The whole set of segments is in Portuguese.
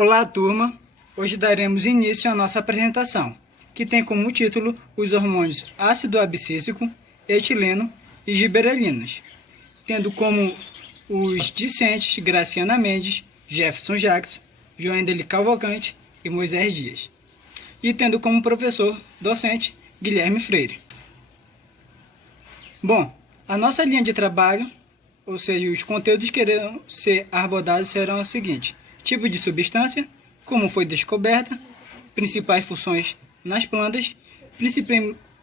Olá, turma! Hoje daremos início à nossa apresentação, que tem como título os hormônios ácido abscísico, etileno e giberelinas, tendo como os discentes Graciana Mendes, Jefferson Jackson, Joendely Cavalcante e Moisés Dias, e tendo como professor docente Guilherme Freire. Bom, a nossa linha de trabalho, ou seja, os conteúdos que irão ser abordados serão o seguinte: tipo de substância, como foi descoberta, principais funções nas plantas,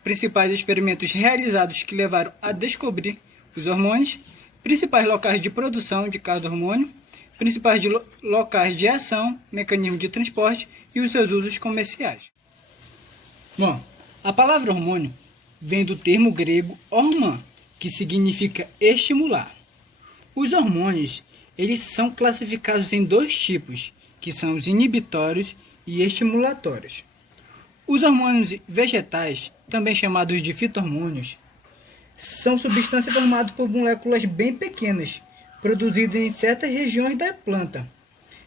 principais experimentos realizados que levaram a descobrir os hormônios, principais locais de produção de cada hormônio, principais locais de ação, mecanismo de transporte e os seus usos comerciais. Bom, a palavra hormônio vem do termo grego hormã, que significa estimular. Os hormônios, eles são classificados em dois tipos, que são os inibitórios e estimulatórios. Os hormônios vegetais, também chamados de fito-hormônios, são substâncias formadas por moléculas bem pequenas, produzidas em certas regiões da planta,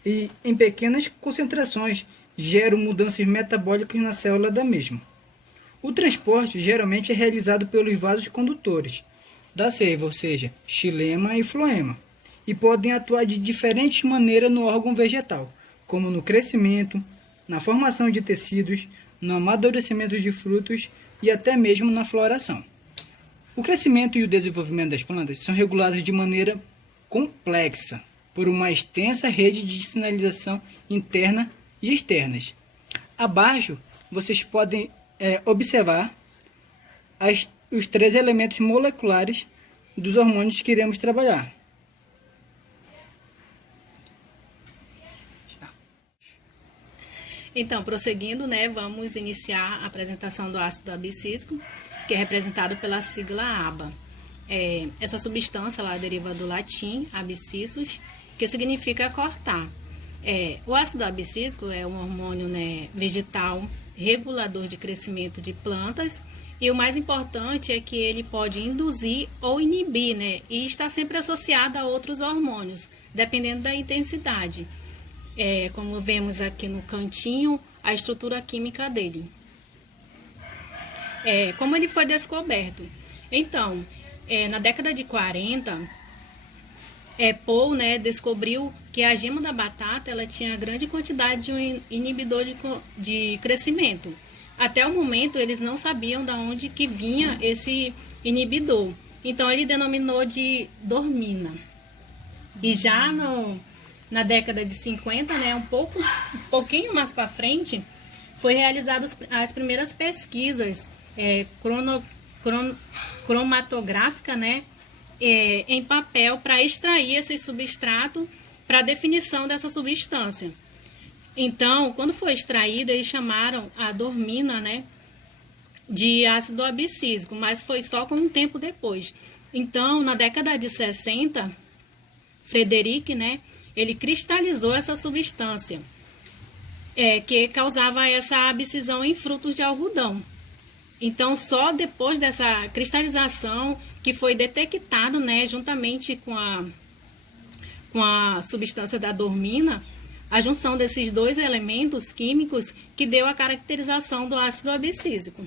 e em pequenas concentrações geram mudanças metabólicas na célula da mesma. O transporte geralmente é realizado pelos vasos condutores da seiva, ou seja, xilema e floema, e podem atuar de diferentes maneiras no órgão vegetal, como no crescimento, na formação de tecidos, no amadurecimento de frutos e até mesmo na floração. O crescimento e o desenvolvimento das plantas são regulados de maneira complexa por uma extensa rede de sinalização interna e externas. Abaixo, vocês podem observar os três elementos moleculares dos hormônios que iremos trabalhar. Então, prosseguindo, vamos iniciar a apresentação do ácido abscísico, que é representado pela sigla ABA. Essa substância ela deriva do latim abscissus, que significa cortar. O ácido abscísico é um hormônio vegetal regulador de crescimento de plantas, e o mais importante é que ele pode induzir ou inibir, e está sempre associado a outros hormônios, dependendo da intensidade. Como vemos aqui no cantinho, a estrutura química dele. Como ele foi descoberto? Então, na década de 40, Paul descobriu que a gema da batata ela tinha grande quantidade de um inibidor de crescimento. Até o momento, eles não sabiam de onde que vinha esse inibidor. Então, ele denominou de dormina. E já na década de 50, um pouquinho mais para frente, foi realizadas as primeiras pesquisas cromatográficas, em papel para extrair esse substrato para definição dessa substância. Então, quando foi extraída, eles chamaram a dormina, de ácido abscísico, mas foi só com um tempo depois. Então, na década de 60, Frederic, ele cristalizou essa substância, que causava essa abscisão em frutos de algodão. Então, só depois dessa cristalização que foi detectado, juntamente com a substância da dormina, a junção desses dois elementos químicos que deu a caracterização do ácido abscísico.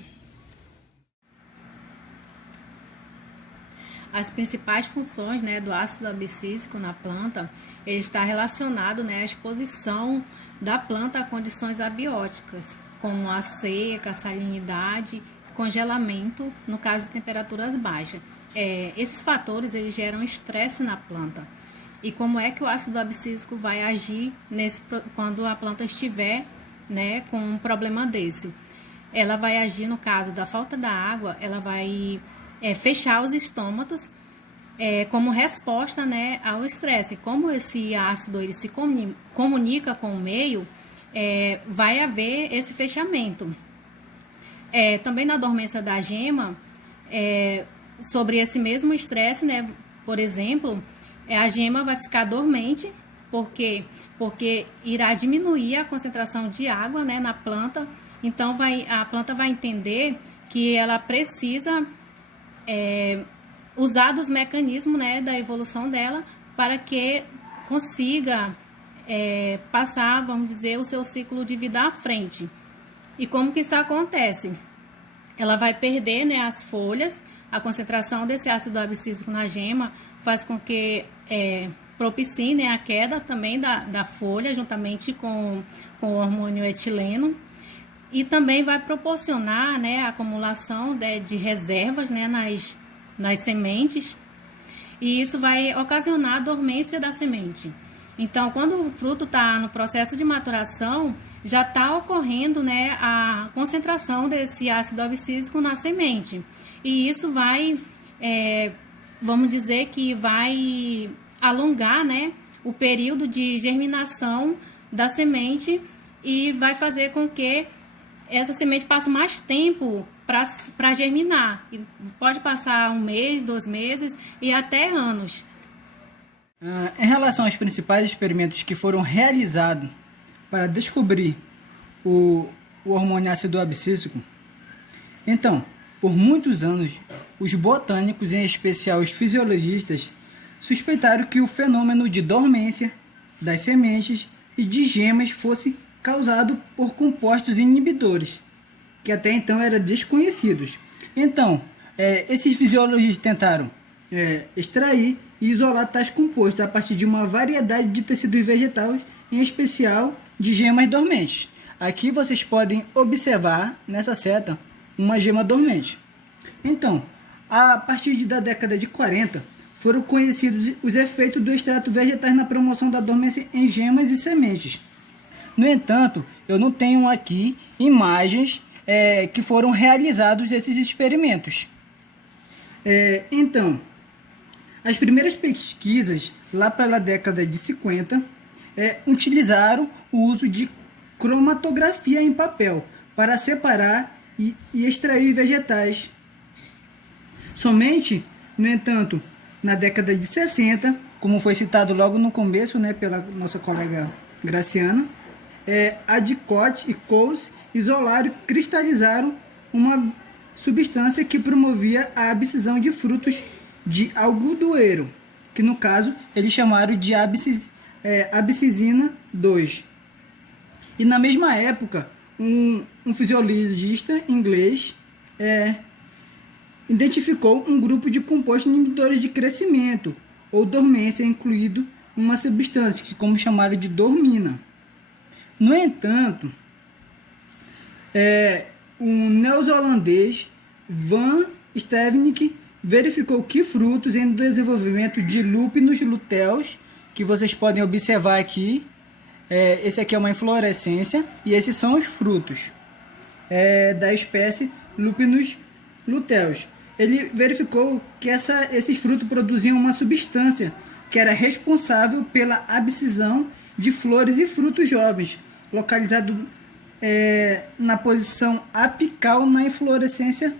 As principais funções do ácido abscísico na planta, ele está relacionado à exposição da planta a condições abióticas, como a seca, a salinidade, congelamento, no caso de temperaturas baixas. Esses fatores eles geram estresse na planta. E como é que o ácido abscísico vai agir quando a planta estiver com um problema desse? Ela vai agir no caso da falta da água, ela vai fechar os estômatos como resposta ao estresse. Como esse ácido ele se comunica com o meio, vai haver esse fechamento. Também na dormência da gema, sobre esse mesmo estresse, por exemplo, a gema vai ficar dormente, porque irá diminuir a concentração de água na planta, então a planta vai entender que ela precisa usar dos mecanismos da evolução dela para que consiga passar, vamos dizer, o seu ciclo de vida à frente. E como que isso acontece? Ela vai perder, né, as folhas, a concentração desse ácido abscísico na gema faz com que propicie, né, a queda também da folha, juntamente com o hormônio etileno, e também vai proporcionar, né, a acumulação de reservas, né, nas sementes, e isso vai ocasionar a dormência da semente. Então, quando o fruto está no processo de maturação, já está ocorrendo, né, a concentração desse ácido abscísico na semente. E isso vai, vamos dizer que vai alongar, né, o período de germinação da semente e vai fazer com que essa semente passe mais tempo para germinar. E pode passar 1 mês, 2 meses e até anos. Em relação aos principais experimentos que foram realizados para descobrir o hormônio ácido abscísico, então, por muitos anos, os botânicos, em especial os fisiologistas, suspeitaram que o fenômeno de dormência das sementes e de gemas fosse causado por compostos inibidores, que até então eram desconhecidos. Então, esses fisiologistas tentaram extrair e isolar tais compostos a partir de uma variedade de tecidos vegetais, em especial de gemas dormentes. Aqui vocês podem observar nessa seta uma gema dormente. Então, a partir da década de 40, foram conhecidos os efeitos do extrato vegetais na promoção da dormência em gemas e sementes. No entanto, eu não tenho aqui imagens que foram realizados esses experimentos. Então, as primeiras pesquisas, lá pela década de 50, utilizaram o uso de cromatografia em papel para separar e extrair vegetais. Somente, no entanto, na década de 60, como foi citado logo no começo, né, pela nossa colega Graciana, Adicott e Coase isolaram e cristalizaram uma substância que promovia a abscisão de frutos de algodoeiro, que no caso eles chamaram de abscisina 2. E na mesma época, um fisiologista inglês identificou um grupo de compostos inibidores de crescimento ou dormência incluído em uma substância que como chamaram de dormina. No entanto, o neozelandês Van Stevenink verificou que frutos em desenvolvimento de lúpinos luteus, que vocês podem observar aqui, esse aqui é uma inflorescência e esses são os frutos da espécie Lupinus luteus. Ele verificou que esses frutos produziam uma substância que era responsável pela abscisão de flores e frutos jovens, localizado na posição apical na inflorescência.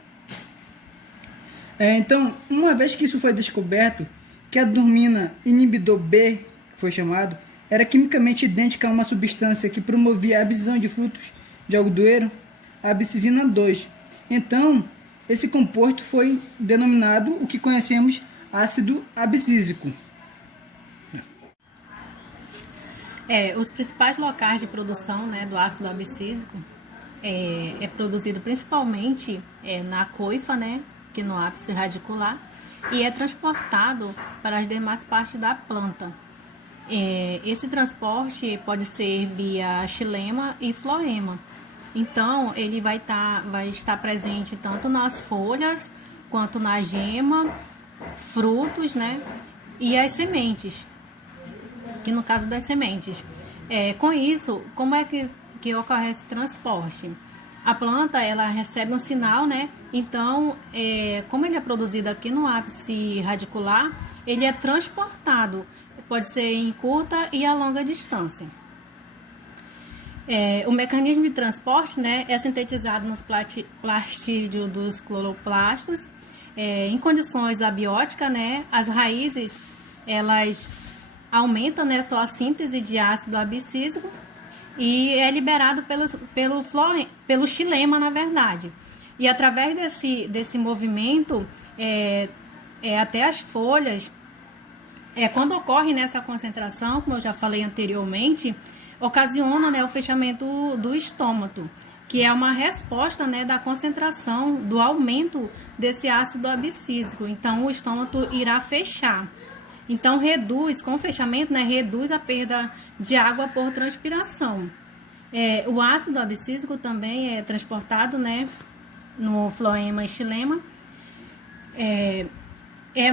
Então, uma vez que isso foi descoberto, que a dormina inibidor B, que foi chamado, era quimicamente idêntica a uma substância que promovia a abscisão de frutos de algodoeiro, a abscisina 2. Então, esse composto foi denominado o que conhecemos ácido abscísico. Os principais locais de produção, né, do ácido abscísico é produzido principalmente na coifa, né, que no ápice radicular, e é transportado para as demais partes da planta. Esse transporte pode ser via xilema e floema. Então, ele vai estar presente tanto nas folhas, quanto na gema, frutos, né, e as sementes, que no caso das sementes. Com isso, como é que ocorre esse transporte? A planta, ela recebe um sinal, né? Então, como ele é produzido aqui no ápice radicular, ele é transportado, pode ser em curta e a longa distância. O mecanismo de transporte, né, é sintetizado nos plastídeos dos cloroplastos. Em condições abióticas, né, as raízes, elas aumentam, né, só a síntese de ácido abscísico e é liberado pelo xilema, na verdade. E através desse movimento, até as folhas Quando ocorre nessa concentração, como eu já falei anteriormente, ocasiona, né, o fechamento do estômago, que é uma resposta, né, da concentração, do aumento desse ácido abscísico. Então, o estômago irá fechar. Então, com o fechamento, né, reduz a perda de água por transpiração. O ácido abscísico também é transportado, né, no floema e xilema.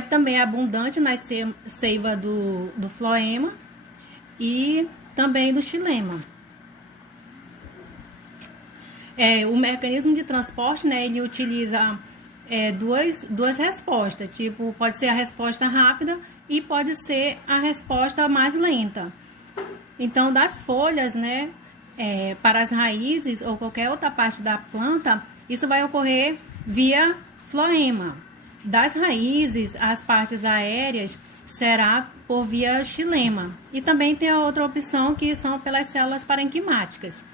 Também abundante na seiva do floema e também do xilema. O mecanismo de transporte, né, ele utiliza duas respostas, tipo, pode ser a resposta rápida e pode ser a resposta mais lenta. Então, das folhas, né, para as raízes ou qualquer outra parte da planta, isso vai ocorrer via floema. Das raízes, as partes aéreas, será por via xilema. E também tem a outra opção, que são pelas células parenquimáticas.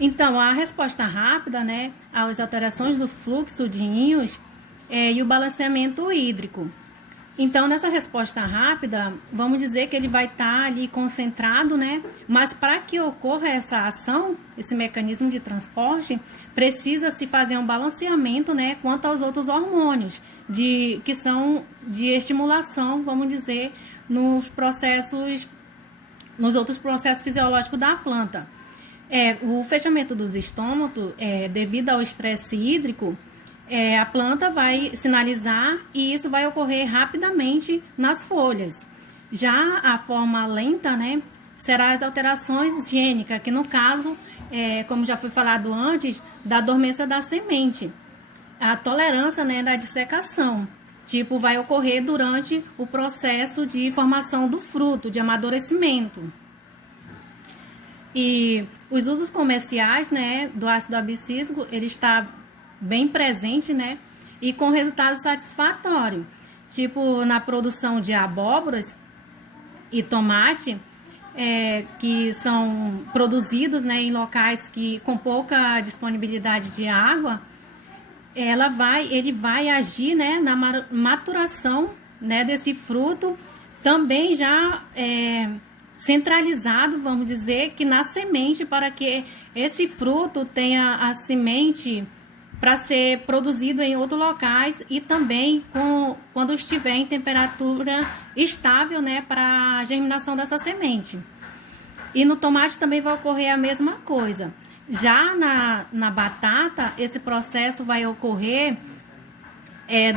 Então, a resposta rápida, né, às alterações do fluxo de íons e o balanceamento hídrico. Então, nessa resposta rápida, vamos dizer que ele vai estar ali concentrado, né? Mas para que ocorra essa ação, esse mecanismo de transporte, precisa se fazer um balanceamento, né, quanto aos outros hormônios, que são de estimulação, vamos dizer, nos outros processos fisiológicos da planta. O fechamento dos estômatos, devido ao estresse hídrico, a planta vai sinalizar e isso vai ocorrer rapidamente nas folhas. Já a forma lenta, né, será as alterações gênicas, que no caso, como já foi falado antes, da dormência da semente. A tolerância, né, da dissecação, tipo, vai ocorrer durante o processo de formação do fruto, de amadurecimento. E os usos comerciais, né, do ácido abscísico, ele está bem presente, né, e com resultado satisfatório, tipo na produção de abóboras e tomate, que são produzidos, né, em locais com pouca disponibilidade de água. Ele vai agir, né, na maturação, né, desse fruto, também já centralizado, vamos dizer, que na semente, para que esse fruto tenha a semente para ser produzido em outros locais e também quando estiver em temperatura estável, né, para a germinação dessa semente. E no tomate também vai ocorrer a mesma coisa. Já na batata, esse processo vai ocorrer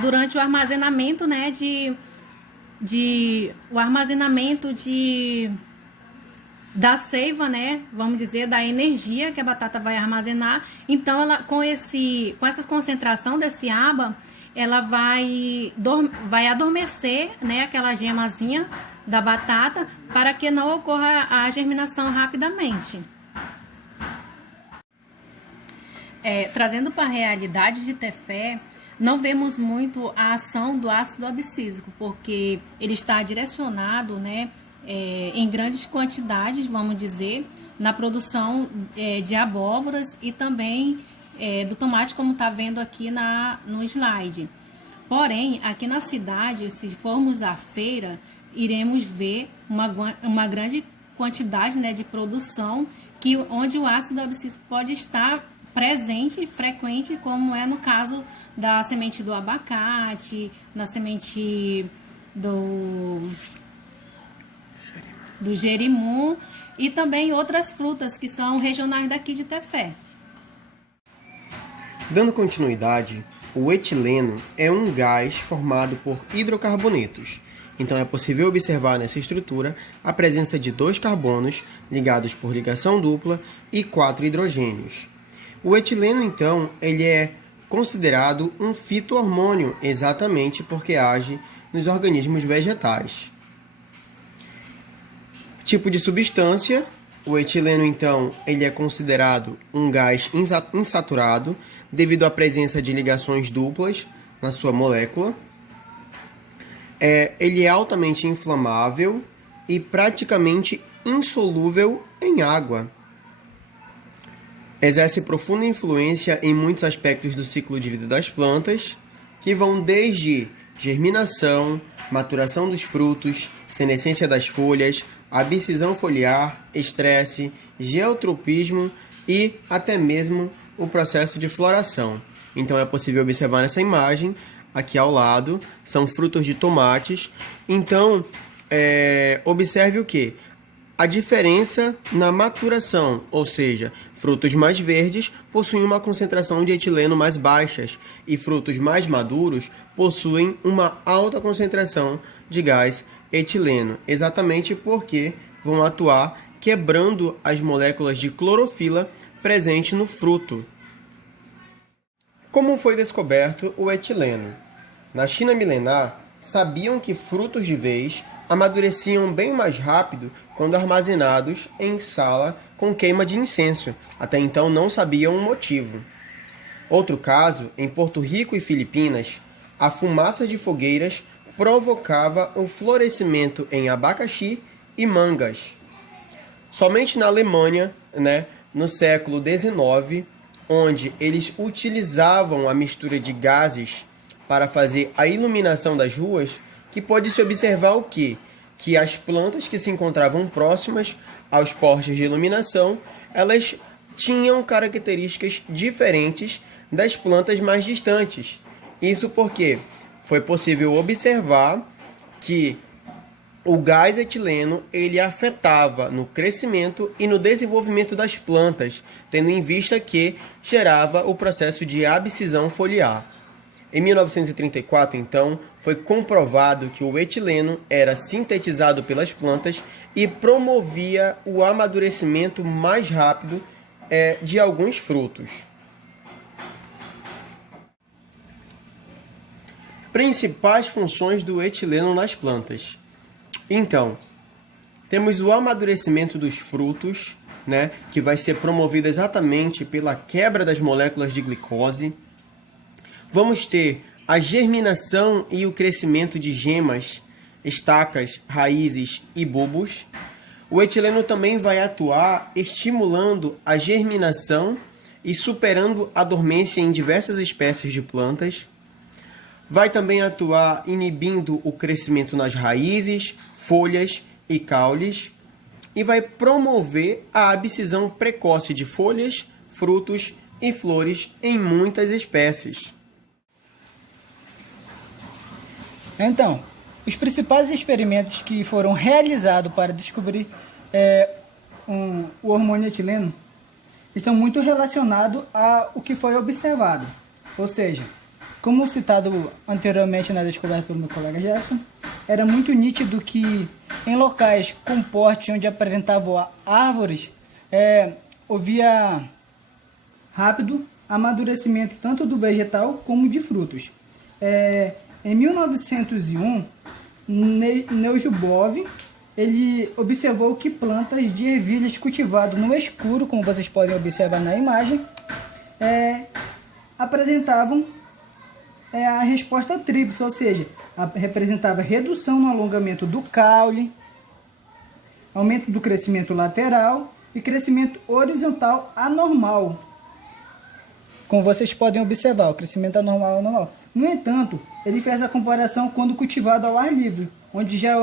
durante o armazenamento, né, da seiva, né, vamos dizer, da energia que a batata vai armazenar. Então, ela, com essa concentração desse ABA, ela vai adormecer, né, aquela gemazinha da batata, para que não ocorra a germinação rapidamente. Trazendo para a realidade de Tefé, não vemos muito a ação do ácido abscísico, porque ele está direcionado, né, em grandes quantidades, vamos dizer, na produção de abóboras e também do tomate, como está vendo aqui no slide. Porém, aqui na cidade, se formos à feira, iremos ver uma grande quantidade, né, de produção, onde o ácido abscísico pode estar presente e frequente, como é no caso da semente do abacate, na semente do jerimum e também outras frutas que são regionais daqui de Tefé. Dando continuidade, o etileno é um gás formado por hidrocarbonetos. Então é possível observar nessa estrutura a presença de 2 carbonos ligados por ligação dupla e 4 hidrogênios. O etileno, então, ele é considerado um fito-hormônio exatamente porque age nos organismos vegetais. Tipo de substância, o etileno, então, ele é considerado um gás insaturado devido à presença de ligações duplas na sua molécula. Ele é altamente inflamável e praticamente insolúvel em água. Exerce profunda influência em muitos aspectos do ciclo de vida das plantas, que vão desde germinação, maturação dos frutos, senescência das folhas, abscisão foliar, estresse, geotropismo e até mesmo o processo de floração. Então é possível observar nessa imagem, aqui ao lado, são frutos de tomates. Então, observe o que? A diferença na maturação, ou seja, frutos mais verdes possuem uma concentração de etileno mais baixas e frutos mais maduros possuem uma alta concentração de gás etileno, exatamente porque vão atuar quebrando as moléculas de clorofila presentes no fruto. Como foi descoberto o etileno? Na China milenar, sabiam que frutos de vez amadureciam bem mais rápido quando armazenados em sala com queima de incenso. Até então não sabiam o motivo. Outro caso, em Porto Rico e Filipinas, a fumaça de fogueiras provocava o florescimento em abacaxi e mangas. Somente na Alemanha, no século XIX, onde eles utilizavam a mistura de gases para fazer a iluminação das ruas, que pode-se observar o quê? Que as plantas que se encontravam próximas aos postes de iluminação, elas tinham características diferentes das plantas mais distantes. Isso porque foi possível observar que o gás etileno ele afetava no crescimento e no desenvolvimento das plantas, tendo em vista que gerava o processo de abscisão foliar. Em 1934, então, foi comprovado que o etileno era sintetizado pelas plantas e promovia o amadurecimento mais rápido de alguns frutos. Principais funções do etileno nas plantas. Então, temos o amadurecimento dos frutos, que vai ser promovido exatamente pela quebra das moléculas de glicose. Vamos ter a germinação e o crescimento de gemas, estacas, raízes e bulbos. O etileno também vai atuar estimulando a germinação e superando a dormência em diversas espécies de plantas. Vai também atuar inibindo o crescimento nas raízes, folhas e caules. E vai promover a abscisão precoce de folhas, frutos e flores em muitas espécies. Então, os principais experimentos que foram realizados para descobrir o hormônio etileno estão muito relacionados ao que foi observado. Ou seja, como citado anteriormente na descoberta pelo meu colega Jefferson, era muito nítido que em locais com porte onde apresentavam árvores, havia rápido amadurecimento tanto do vegetal como de frutos. Em 1901, Neujubov ele observou que plantas de ervilhas cultivadas no escuro, como vocês podem observar na imagem, apresentavam a resposta tríplice, ou seja, representava redução no alongamento do caule, aumento do crescimento lateral e crescimento horizontal anormal. Como vocês podem observar, o crescimento anormal é anormal. No entanto, ele fez a comparação quando cultivado ao ar livre, onde já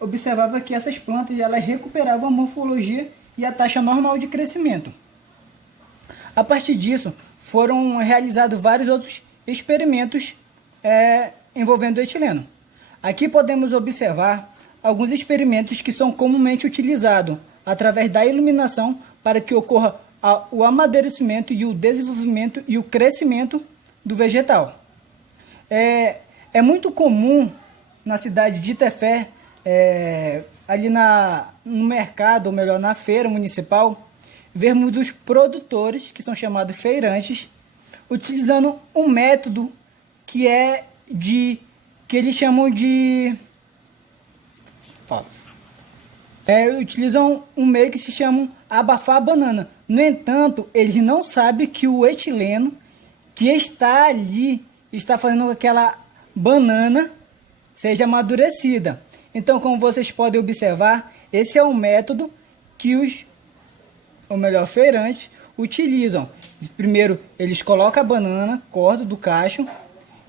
observava que essas plantas elas recuperavam a morfologia e a taxa normal de crescimento. A partir disso, foram realizados vários outros experimentos envolvendo o etileno. Aqui podemos observar alguns experimentos que são comumente utilizados através da iluminação para que ocorra o amadurecimento e o desenvolvimento e o crescimento do vegetal. É muito comum na cidade de Tefé, ali no mercado, ou melhor, na feira municipal, vermos os produtores, que são chamados feirantes, utilizando um método que eles chamam de... utilizam um meio que se chama abafar a banana. No entanto, eles não sabem que o etileno que está ali está fazendo com que aquela banana seja amadurecida. Então, como vocês podem observar, esse é um método que feirantes utilizam. Primeiro, eles colocam a banana, cortam do cacho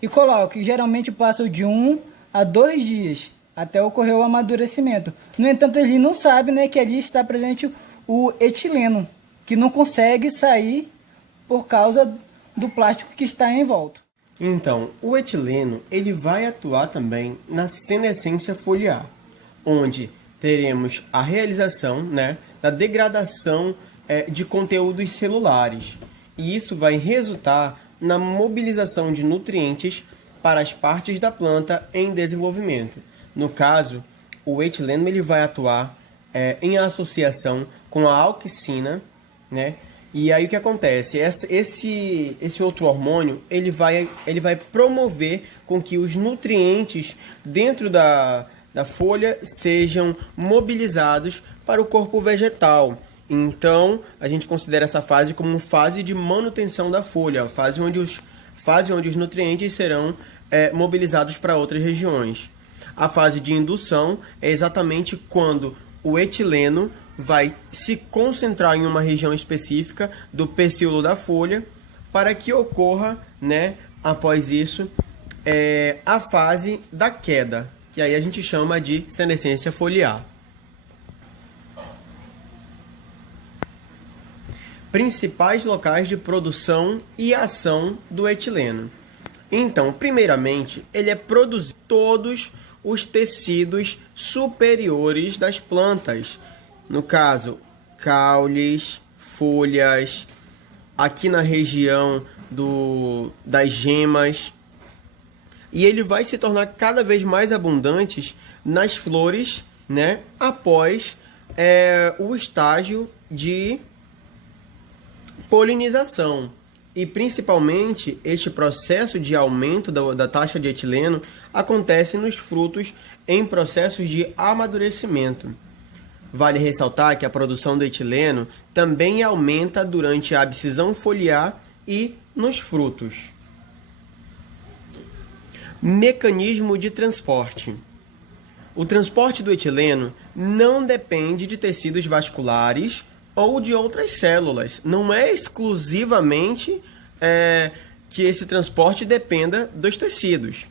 e colocam. E geralmente passam de 1 a 2 dias. até ocorrer o amadurecimento. No entanto, ele não sabe, né, que ali está presente o etileno, que não consegue sair por causa do plástico que está em volta. Então, o etileno ele vai atuar também na senescência foliar, onde teremos a realização, né, da degradação de conteúdos celulares. E isso vai resultar na mobilização de nutrientes para as partes da planta em desenvolvimento. No caso, o etileno ele vai atuar em associação com a auxina, né? E aí o que acontece? Esse outro hormônio ele vai promover com que os nutrientes dentro da folha sejam mobilizados para o corpo vegetal. Então, a gente considera essa fase como fase de manutenção da folha, fase onde os nutrientes serão mobilizados para outras regiões. A fase de indução é exatamente quando o etileno vai se concentrar em uma região específica do pecíolo da folha para que ocorra, né, após isso, a fase da queda, que aí a gente chama de senescência foliar. Principais locais de produção e ação do etileno. Então, primeiramente, ele é produzido em todos os tecidos superiores das plantas. No caso, caules, folhas, aqui na região das gemas. E ele vai se tornar cada vez mais abundante nas flores, né, após o estágio de polinização. E principalmente este processo de aumento da taxa de etileno acontece nos frutos em processos de amadurecimento. Vale ressaltar que a produção do etileno também aumenta durante a abscisão foliar e nos frutos. Mecanismo de transporte. O transporte do etileno não depende de tecidos vasculares ou de outras células. Não é exclusivamente que esse transporte dependa dos tecidos.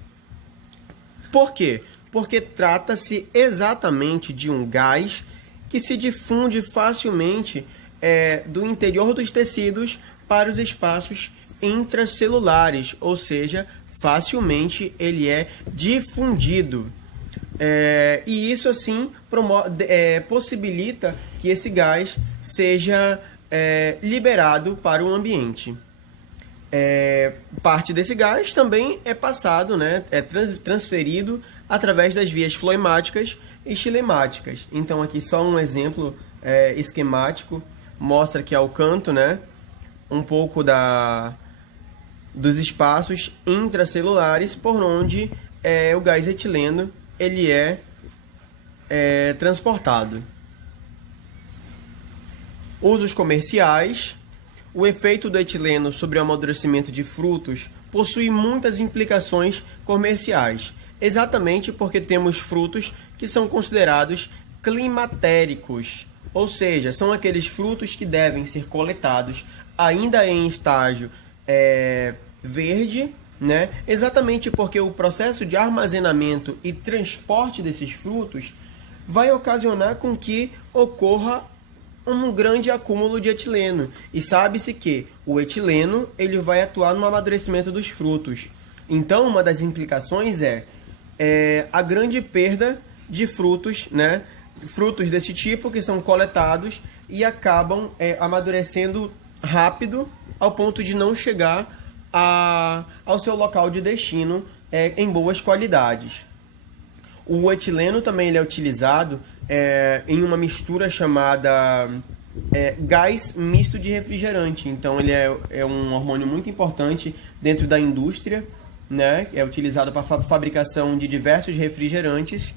Por quê? Porque trata-se exatamente de um gás que se difunde facilmente do interior dos tecidos para os espaços intracelulares, ou seja, facilmente ele é difundido. E isso, assim, possibilita que esse gás seja liberado para o ambiente. Parte desse gás também é passado, né, transferido através das vias floemáticas e xilemáticas. Então, aqui só um exemplo esquemático, mostra que ao canto, né, um pouco dos espaços intracelulares por onde o gás etileno ele é transportado. Usos comerciais. O efeito do etileno sobre o amadurecimento de frutos possui muitas implicações comerciais, exatamente porque temos frutos que são considerados climatéricos, ou seja, são aqueles frutos que devem ser coletados ainda em estágio verde, né? Exatamente porque o processo de armazenamento e transporte desses frutos vai ocasionar com que ocorra um grande acúmulo de etileno. E sabe-se que o etileno ele vai atuar no amadurecimento dos frutos. Então, uma das implicações é a grande perda de frutos, né? Frutos desse tipo que são coletados e acabam amadurecendo rápido ao ponto de não chegar ao seu local de destino em boas qualidades. O etileno também ele é utilizado em uma mistura chamada gás misto de refrigerante. Então ele é um hormônio muito importante dentro da indústria, né? É utilizado para a fabricação de diversos refrigerantes.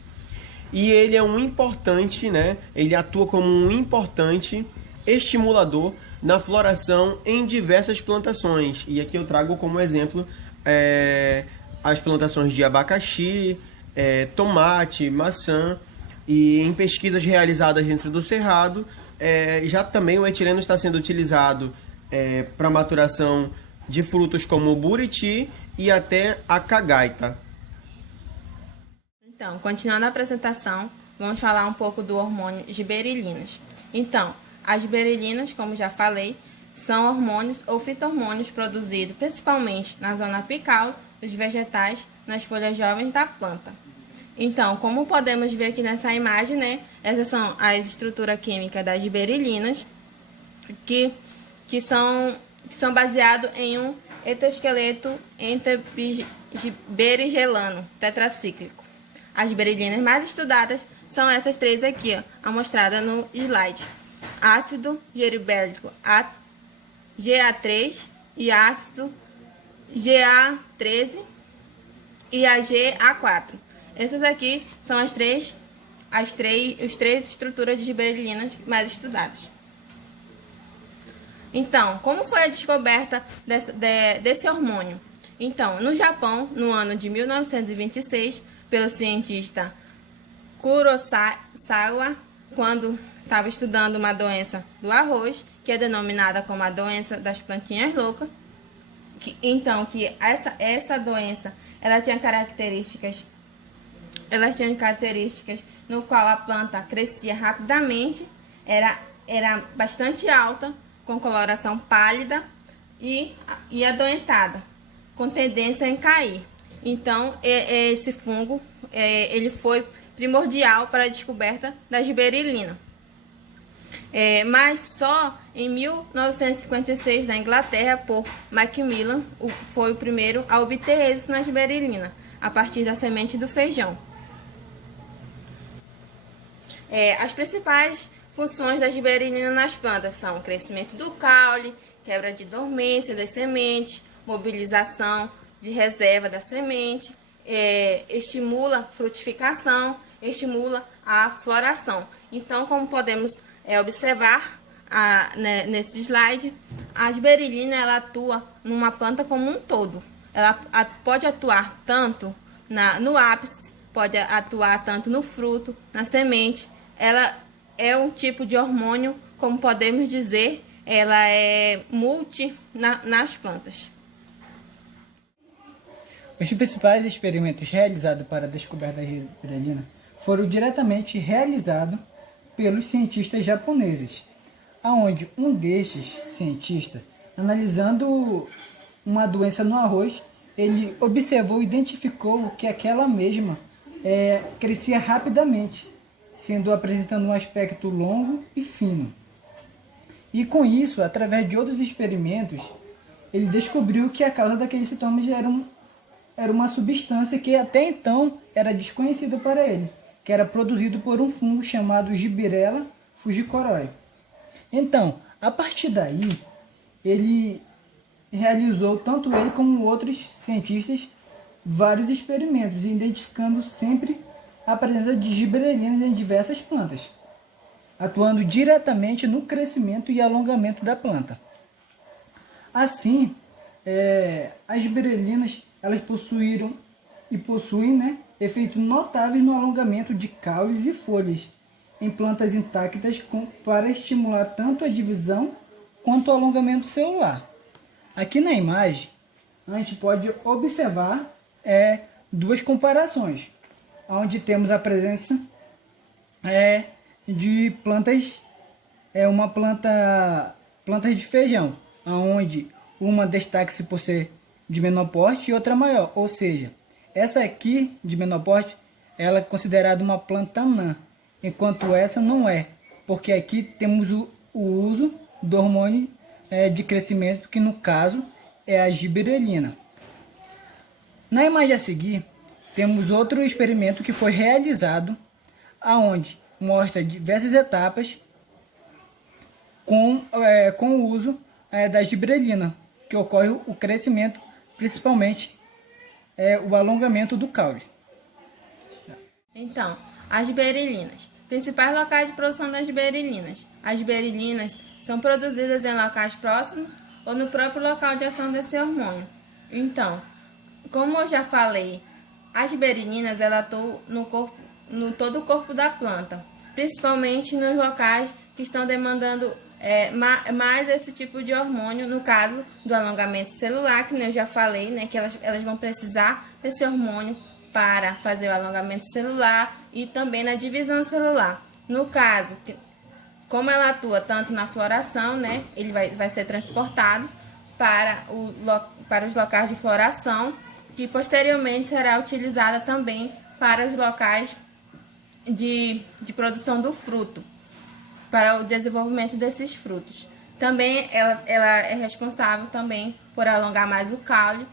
E ele é um importante, né? Ele atua como um importante estimulador na floração em diversas plantações. E aqui eu trago como exemplo as plantações de abacaxi, tomate, maçã. E em pesquisas realizadas dentro do cerrado, já também o etileno está sendo utilizado para maturação de frutos como o buriti e até a cagaita. Então, continuando a apresentação, vamos falar um pouco do hormônio giberelinas. Então, as giberelinas, como já falei, são hormônios ou fito-hormônios produzidos principalmente na zona apical dos vegetais, nas folhas jovens da planta. Então, como podemos ver aqui nessa imagem, né, essas são as estruturas químicas das giberelinas, que são baseados em um etoesqueleto berigelano tetracíclico. As giberelinas mais estudadas são essas três aqui, ó, amostradas no slide: ácido geribélico GA3 e ácido GA13 e a GA4. Essas aqui são as três estruturas de giberelinas mais estudadas. Então, como foi a descoberta desse hormônio? Então, no Japão, no ano de 1926, pelo cientista Kurosawa, quando estava estudando uma doença do arroz, que é denominada como a doença das plantinhas loucas. Então, essa doença, ela tinha características no qual a planta crescia rapidamente, era bastante alta, com coloração pálida e adoentada, com tendência em cair. Então, esse fungo ele foi primordial para a descoberta da giberelina. Mas só em 1956, na Inglaterra, por Macmillan, foi o primeiro a obter êxito na giberelina, a partir da semente do feijão. As principais funções da giberelina nas plantas são o crescimento do caule, quebra de dormência das sementes, mobilização de reserva da semente, estimula a frutificação, estimula a floração. Então, como podemos observar nesse slide, a giberelina ela atua numa planta como um todo. Ela pode atuar tanto no ápice, pode atuar tanto no fruto, na semente. Ela é um tipo de hormônio, como podemos dizer, ela é multi nas plantas. Os principais experimentos realizados para a descoberta da giberelina foram diretamente realizados pelos cientistas japoneses, aonde um destes cientistas, analisando uma doença no arroz, ele observou e identificou que aquela mesma crescia rapidamente, sendo apresentando um aspecto longo e fino. E com isso, através de outros experimentos, ele descobriu que a causa daqueles sintomas era uma substância que até então era desconhecida para ele, que era produzido por um fungo chamado Gibberella fujikuroi. Então, a partir daí, ele realizou, tanto ele como outros cientistas, vários experimentos, identificando sempre a presença de giberelinas em diversas plantas, atuando diretamente no crescimento e alongamento da planta. Assim, as giberelinas elas possuem, né, efeitos notáveis no alongamento de caules e folhas em plantas intactas para estimular tanto a divisão quanto o alongamento celular. Aqui na imagem, a gente pode observar duas comparações, onde temos a presença de plantas, plantas de feijão, onde uma destaca-se por ser de menor porte e outra maior, ou seja, essa aqui de menor porte, ela é considerada uma planta anã, enquanto essa não é, porque aqui temos o uso do hormônio de crescimento, que no caso é a giberelina. Na imagem a seguir, temos outro experimento que foi realizado, aonde mostra diversas etapas com o uso da giberelina, que ocorre o crescimento, principalmente o alongamento do caule. Então, as giberelinas. Principais locais de produção das giberelinas. As giberelinas são produzidas em locais próximos ou no próprio local de ação desse hormônio. Então, como eu já falei, as giberelinas atuam no todo o corpo da planta, principalmente nos locais que estão demandando mais esse tipo de hormônio, no caso do alongamento celular, que eu já falei, né, que elas vão precisar desse hormônio para fazer o alongamento celular e também na divisão celular. No caso, como ela atua tanto na floração, né, ele vai ser transportado para os locais de floração, que posteriormente será utilizada também para os locais de produção do fruto, para o desenvolvimento desses frutos. Também ela é responsável também por alongar mais o caule,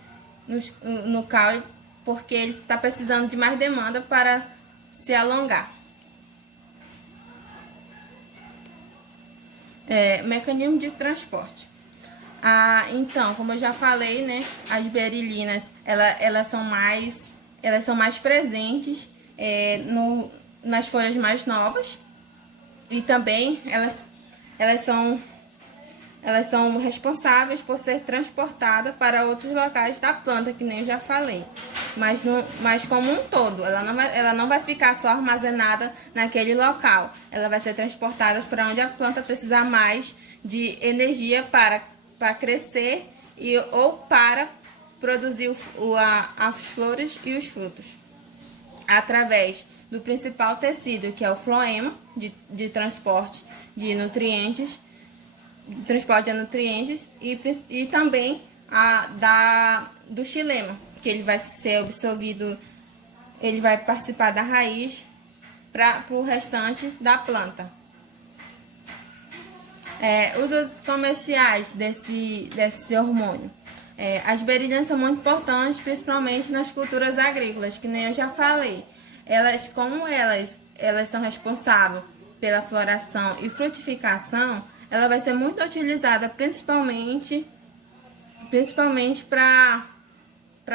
no caule, porque ele está precisando de mais demanda para se alongar. Mecanismo de transporte. Então, como eu já falei, né, as berilinas elas são mais presentes nas folhas mais novas, e também elas são responsáveis por ser transportadas para outros locais da planta, que nem eu já falei. Mas como um todo, ela não vai ficar só armazenada naquele local. Ela vai ser transportada para onde a planta precisar mais de energia para crescer ou para produzir as flores e os frutos, através do principal tecido, que é o floema, de transporte de nutrientes, e também do xilema, que ele vai ser absorvido, ele vai participar da raiz para o restante da planta. Usos comerciais desse hormônio. As berilinas são muito importantes, principalmente nas culturas agrícolas, que nem eu já falei. Como elas são responsáveis pela floração e frutificação, ela vai ser muito utilizada principalmente para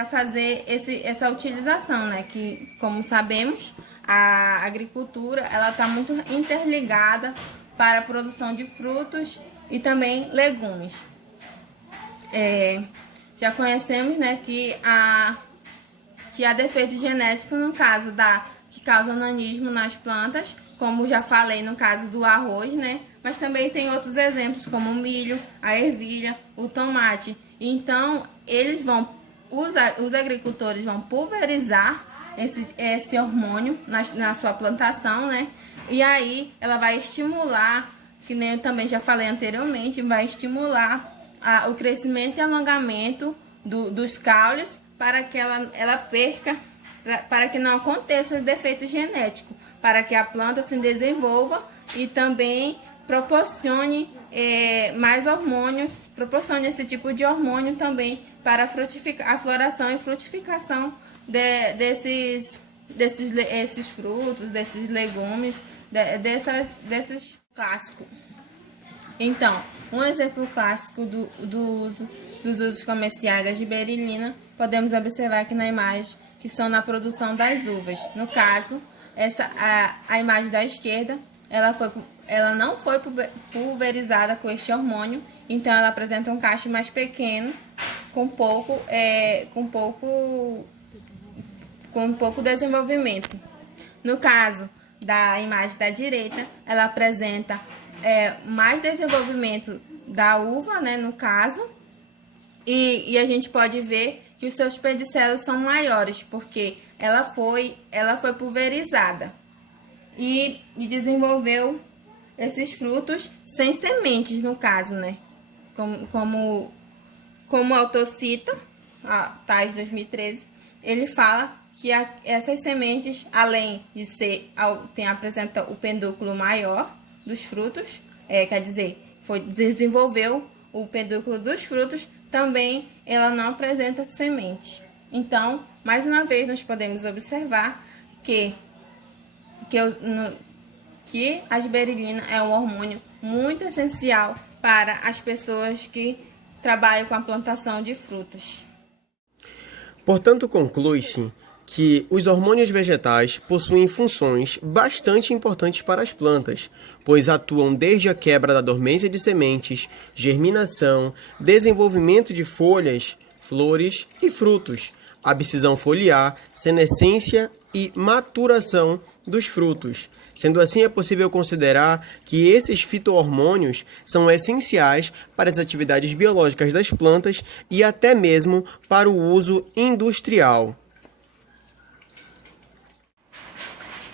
fazer essa utilização, né? Que, como sabemos, a agricultura ela está muito interligada para a produção de frutos e também legumes. Já conhecemos, né, que há defeito genético no caso que causa nanismo nas plantas, como já falei no caso do arroz, né? Mas também tem outros exemplos como o milho, a ervilha, o tomate. Então, os agricultores vão pulverizar esse hormônio na sua plantação, né? E aí ela vai estimular, que nem eu também já falei anteriormente, vai estimular o crescimento e alongamento dos caules para que ela perca, para que não aconteça defeito genético, para que a planta se desenvolva e também proporcione mais hormônios, proporcione esse tipo de hormônio também para a floração e frutificação desses frutos, desses legumes, desses clássicos. Então, um exemplo clássico dos usos comerciais da giberelina, podemos observar aqui na imagem, que são na produção das uvas. No caso, a imagem da esquerda, ela não foi pulverizada com este hormônio, então ela apresenta um cacho mais pequeno, com pouco desenvolvimento. No caso da imagem da direita, ela apresenta mais desenvolvimento da uva, né, no caso, e a gente pode ver que os seus pedicelos são maiores, porque ela foi pulverizada e desenvolveu esses frutos sem sementes, no caso, né? Como o autor cita, Tais 2013, ele fala que essas sementes, além de apresenta o pedúnculo maior dos frutos, quer dizer, desenvolveu o pedúnculo dos frutos, também ela não apresenta semente. Então, mais uma vez, nós podemos observar que a giberelina é um hormônio muito essencial para as pessoas que trabalham com a plantação de frutas. Portanto, conclui-se que os hormônios vegetais possuem funções bastante importantes para as plantas, pois atuam desde a quebra da dormência de sementes, germinação, desenvolvimento de folhas, flores e frutos, abscisão foliar, senescência e maturação dos frutos. Sendo assim, é possível considerar que esses fito-hormônios são essenciais para as atividades biológicas das plantas e até mesmo para o uso industrial.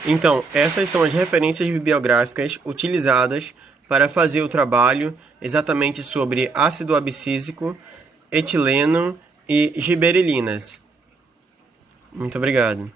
Então, essas são as referências bibliográficas utilizadas para fazer o trabalho exatamente sobre ácido abscísico, etileno e giberelinas. Muito obrigado.